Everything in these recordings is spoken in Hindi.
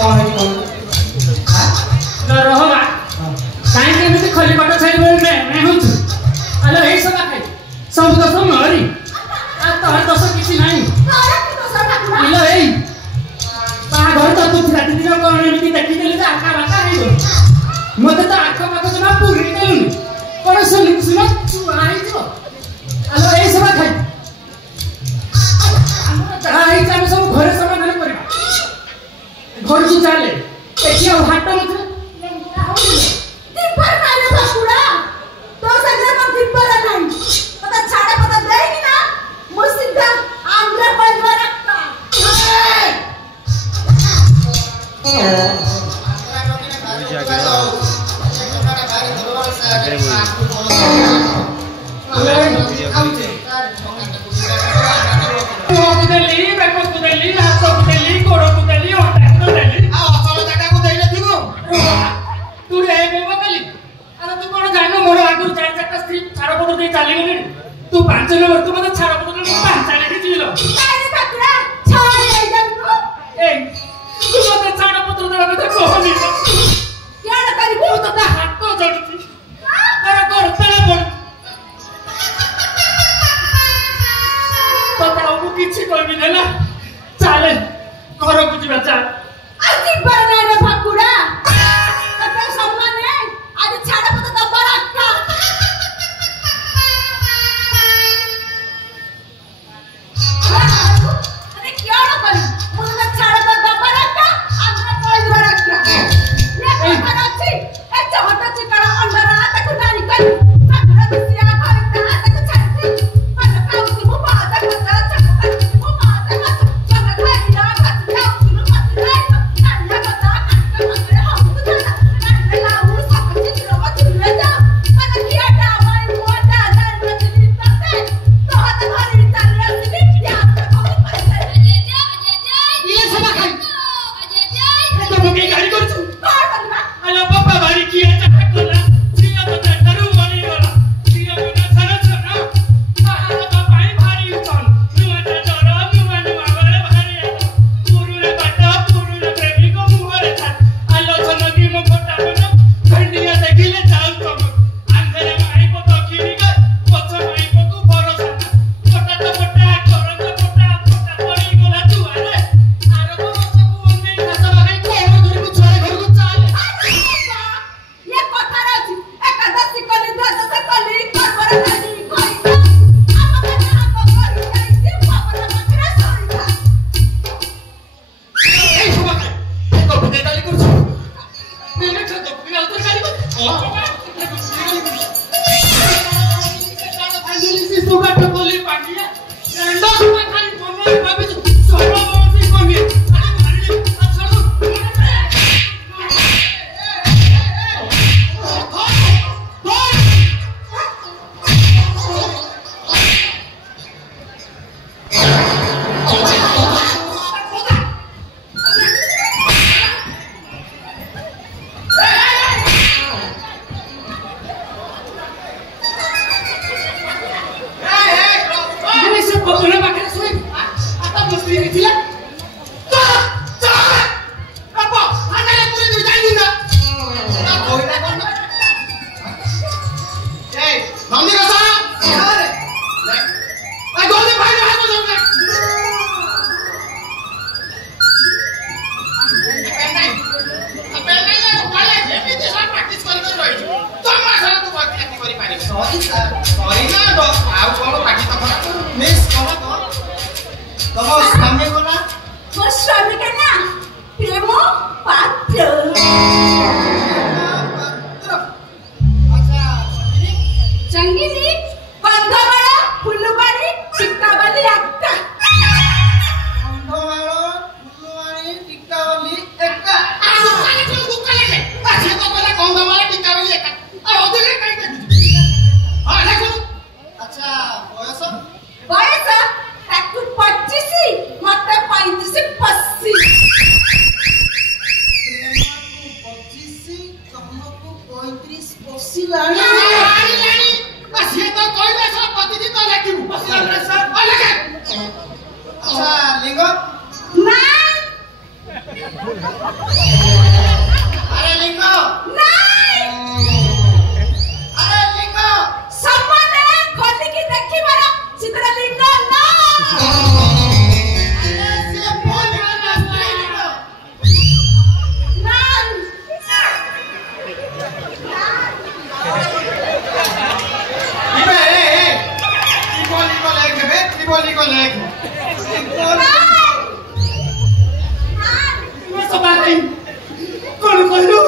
कौन है कौन रहो बा काहे के एमती खली पटा छाई बोल मैं हूं आलो हे सब खाई सब दस मरी आ तोहर दस किछि नाही इलो हे ता घर तो तू राती दिन कोन एमती देखि देले जे आखा बाका हे गो मते तो आखा बाका जना पूरी देलु कोन सुनि सुनो तू आई जो आलो हे सब खाई हमरा आई हम सब घरे समाधान करबा घर की चाले देखियो हाट मत दिपर काले बाकुड़ा तो सगळे मग दिपर नाही पता छाडा पता देईनी ना मुसिद्दा आंध्र पंजवा रक्का कुदली बेको कुदली हाथ कुदली गोड़ कुदली ओटा कुदली आ असल जागा को देले दिगो तू रे बेबो कली अरे तू कोन जानो मोर आगुर चार चार स्त्री छाड़ पत्र दे चाली गेली तू 5 नंबर तू मते छाड़ पत्र दे 5 चाली के जीलो काले बाकुड़ा छाड़ ले जाऊ ए तू मते छाड़ पत्र दे मते कोहनी क्या करिबो तू तो हाथ तो जड़ती अरे करते बोल तो ताऊ किछि कहबी नेला चाले घर को जीवा चाल আজি बरना रे बाकुड़ा तते सम्मान ने आज छाडा पता दबा रक्का अरे क्या करी मुझे छाडा पता दबा रक्का आंध्र पंजवा रक्का ये कथा अछि ए चहटा चिकड़ा अंडरा ताकू नानी कई बाकुड़ा दुसिया घर ताकू छाडती पता खाऊ मु बाता कथा छाडा मु बाता कथा जंग खाई ना कथा खाऊ मु बाता नानी कथा कथा मगरे हम तो नानी लाऊ सब चित्र मचुले जा पता किया डावाई मोटा जान मचली तते तो हाथ घरी चाली आसी या ये सब खाई तो मुके गाड़ी कर तू आला पापा बारी किया चाहे कोला सिया तो डरू वाली वाला सिया तो सरस ना आला पापा ही भारी उतल नुआ डरो नुआ वाले भारी पुरु रे बाटा पुरु रे प्रेमी को मुहरे था आलो छनगी मो फोटा बना खंडिया देखिले जाऊ तुम अंधेरे माई को तो खिरी गए पछ माई को तू भरोसा फोटा तो फोटा करन तो फोटा पड़ी गोला तू आरे आरो को सब उन्ने खासा भाई कोन धरि को छोरे घर को चाल ये कथा अछि एकादशी कली द्वादशी कली करबर कली कोई हम कथा को करी जाईते बाबा मकरा सोईता এই সবাই তো বুঝে গালি করছো মেনে তো তো বিয়াল তো গালি করছো সুগাটা বলি পাটিয়া এন্ড সুগা খালি মনে ভাবে সরো বলছি কোনি আরে মারিলে ছাড়ো আরে সব বলে বাকি শুই আতা মস্তি নিছিল আপা আনালে পুরি দুই জানি না না কইতা কোন এই নন্দি গসা আরে আই গলি ভাই না হাত যাও না আপেল নাই ওয়ালে এমনি সব প্র্যাকটিস করি রই তোমার সারা তো প্র্যাকটিস করি পারি সরি স্যার সরি না তো আউ কোন প্র্যাকটিস করা মিস করা তো তোমার সামনে কোনা वो स्वामी का ना प्रेमो पात्र अच्छा संगीनी बंधवाड़ा फुलबाड़ी चिक्काबाली अक्का बंधवाड़ा फुलबाड़ी चिक्काबाली एक्का आजो खाली कोन दुक्का लेके अच्छा तो बोला बंधवाड़ा चिक्काबाली एक्का आ ओदिले काई दे हां देखो अच्छा बयस बयस ताकू 25 मत अरे लिंगो नहीं अरे लिंगो सम्माने खोली की देखी मारा चित्रलिंग ना अरे से बोल ना लिंगो लिंगो मैं सब आ गई कौन कहलू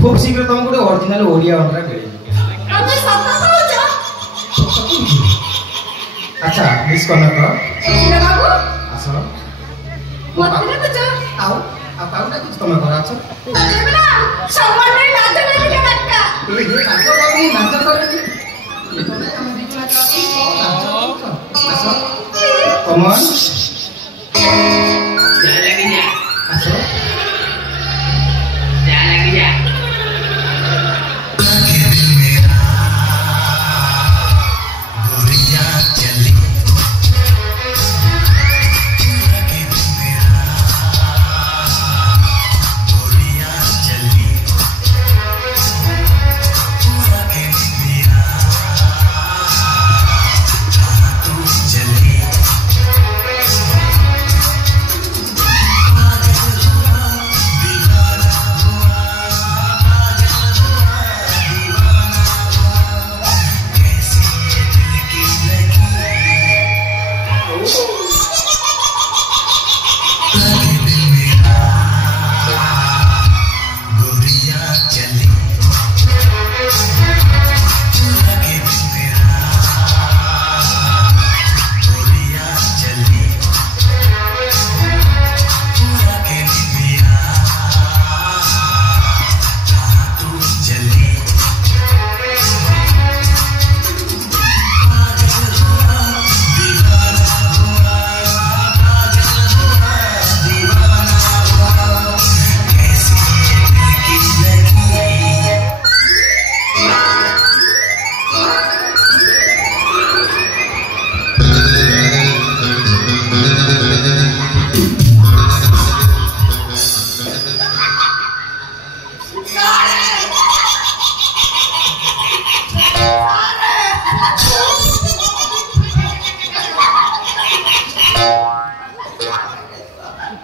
खूब शीघ्र तुम गोटे ओरिजिनल ओडिया अंडा मिले अच्छा मिस करना तो आस आओ आप आउटा कुछ तुम घर आछ कमन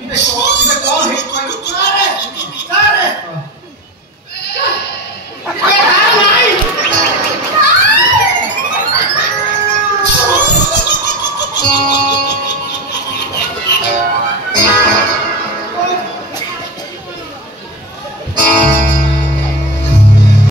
इने कौन है कोई सारे